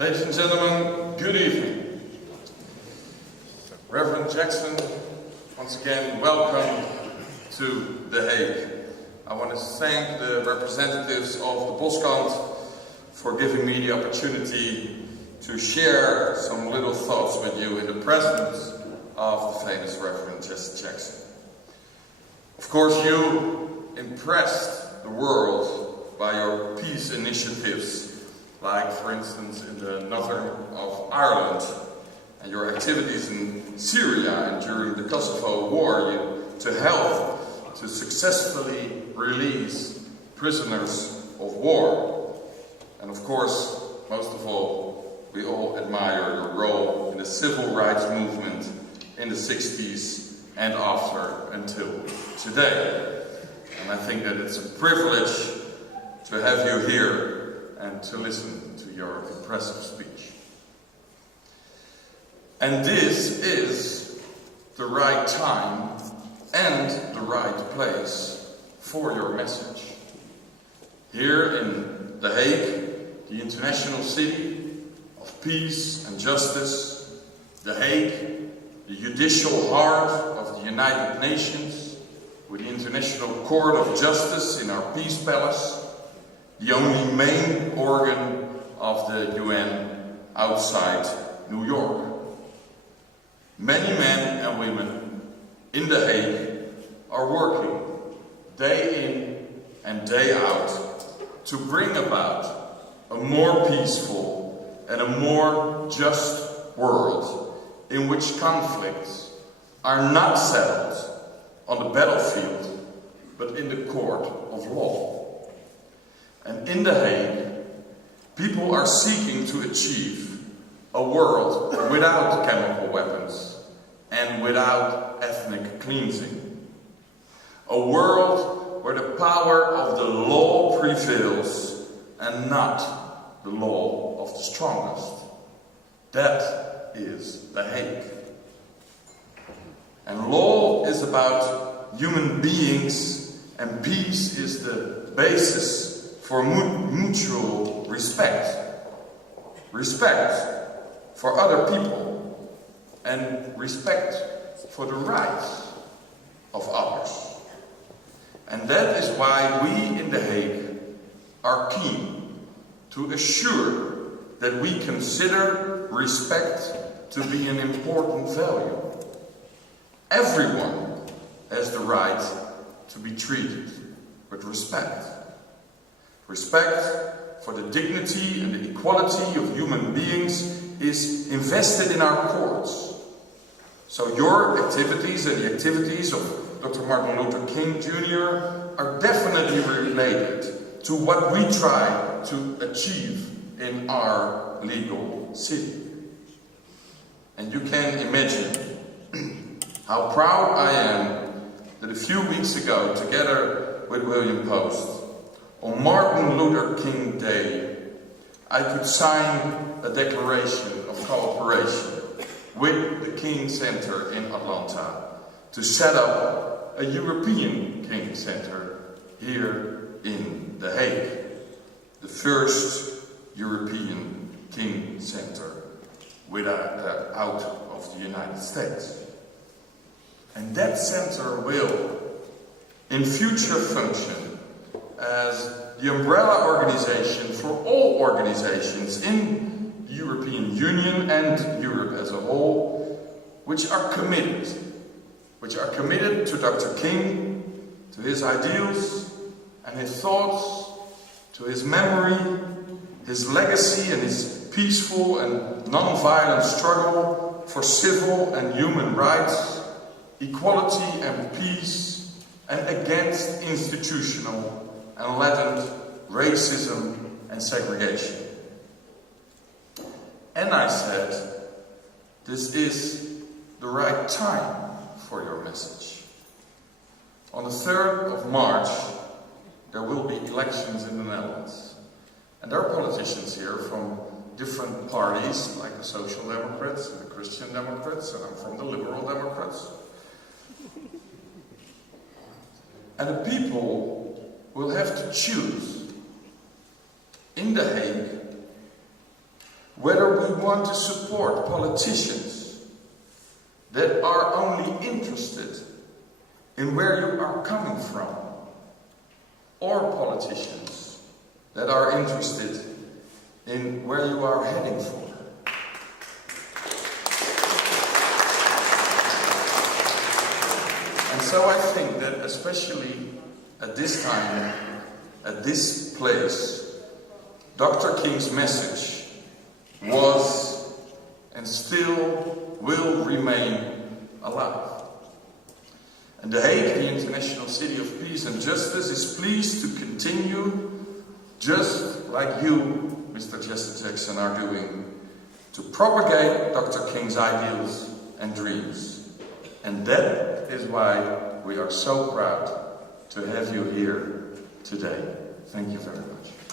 Ladies and gentlemen, good evening. Reverend Jackson, once again, welcome to The Hague. I want to thank the representatives of the Boskant for giving me the opportunity to share some little thoughts with you in the presence of the famous Reverend Jackson. Of course, you impressed the world by your peace initiatives, like, for instance, in the northern of Ireland, and your activities in Syria and during the Kosovo War to help to successfully release prisoners of war. And of course, most of all, we all admire your role in the civil rights movement in the 60s and after until today. And I think that it's a privilege to have you here and to listen to your impressive speech. And this is the right time and the right place for your message. Here in The Hague, the international city of peace and justice, The Hague, the judicial heart of the United Nations, with the International Court of Justice in our Peace Palace, the only main organ of the UN outside New York. Many men and women in The Hague are working day in and day out to bring about a more peaceful and a more just world in which conflicts are not settled on the battlefield but in the court of law. And in The Hague, people are seeking to achieve a world without chemical weapons and without ethnic cleansing. A world where the power of the law prevails and not the law of the strongest. That is The Hague. And law is about human beings, and peace is the basis for mutual respect. Respect for other people and respect for the rights of others. And that is why we in The Hague are keen to assure that we consider respect to be an important value. Everyone has the right to be treated with respect. Respect for the dignity and the equality of human beings is invested in our courts. So your activities and the activities of Dr. Martin Luther King Jr. are definitely related to what we try to achieve in our legal city. And you can imagine how proud I am that a few weeks ago, together with William Post, on Martin Luther King Day, I could sign a declaration of cooperation with the King Center in Atlanta to set up a European King Center here in The Hague, the first European King Center out of the United States. And that center will, in future, function as the umbrella organization for all organizations in the European Union and Europe as a whole, which are committed to Dr. King, to his ideals and his thoughts, to his memory, his legacy and his peaceful and non-violent struggle for civil and human rights, equality and peace, and against institutional and latent racism and segregation. And I said, this is the right time for your message. On the 3rd of March, there will be elections in the Netherlands. And there are politicians here from different parties, like the Social Democrats and the Christian Democrats, and I'm from the Liberal Democrats. And the people will have to choose in The Hague whether we want to support politicians that are only interested in where you are coming from, or politicians that are interested in where you are heading for. And so I think that especially at this time, at this place, Dr. King's message was and still will remain alive. And The Hague, the International City of Peace and Justice, is pleased to continue, just like you, Mr. Jesse Jackson, are doing, to propagate Dr. King's ideals and dreams. And that is why we are so proud to have you here today. Thank you very much.